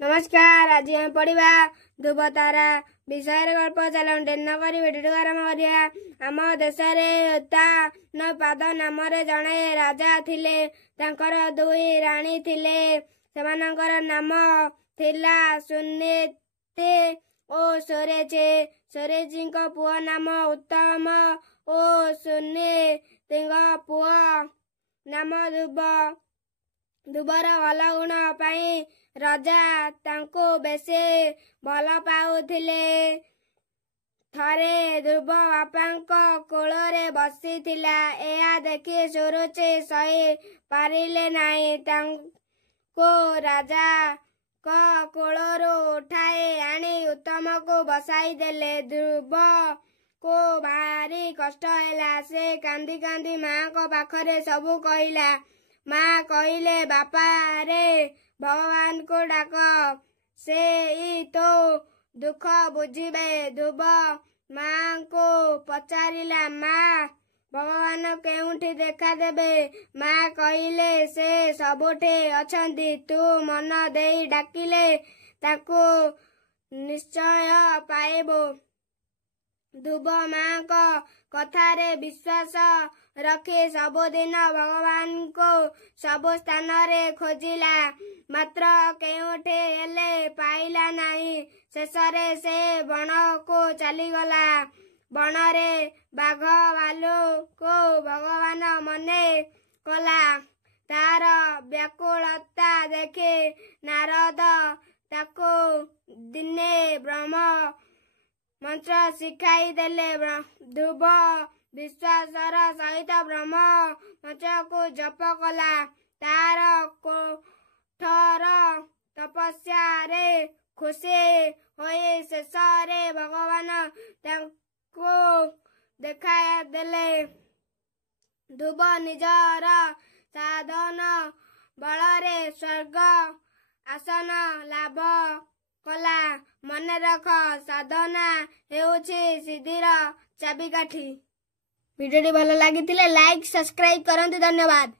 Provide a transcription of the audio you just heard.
नमस्कार। आज हम पढ़ा ध्रुवतारा विषय गल्प चलो डेन कर भिडियो आरंभ करिया। आम देश उत्तान पाद नाम जड़े राजा थिले। तांकर दुई राणी थिले। सेमानंकर नाम थिला सुनीति ओ सोरेचे। सोरेजी पुओ नाम उत्तम ओ सुनीति पुओ नाम ध्रुव। ध्रुवर भल गुण पाई राजा तांको बेसी भल पाउथिले। थरे ध्रुव बापांको कोଳରେ बसिथिला। एहा देखि सुरुचि सही पारिले नाही। तांको राजा कोळरू उठाई आनी उत्तम को बसाई देले। ध्रुव को भारी कष्ट हैला। से कांदी कांदी माँ को पाखरे सबू कहिला। माँ कहिले बापा रे भगवान को डाक, से ही तो दुख बुझिबे। ध्रुव माँ को पचारिला, माँ भगवान केउठी देखा देबे। माँ कहिले से सबुठे अछंती। तू मन देई डाकिले ताकू निश्चय पाइबो। ध्रुव माँ को कथारे विश्वास रखी सबुदिन भगवान को सबु स्थान रे खोजिला, मात्र केउठे हेले पाइला नाही। शेषरे से बण को चलीगला। बण रे बाघ भालू को भगवान मने कला। तार व्याकुलता देखि नारद ताको दिने ब्रह्म मंत्र शिखाई देले। ध्रुव विश्वासर सहित ब्रह्म मंत्र को जप कला। तार कठोर तपस्या रे खुशी होई शेषरे भगवान ताको देखा देले। ध्रुव निजर साधन बलरे स्वर्ग आसन लाभ कला। मन रख, साधना हेउछि सिद्धिर चाबिकाठी। वीडियो भल लगी लाइक सब्सक्राइब करंतु। धन्यवाद।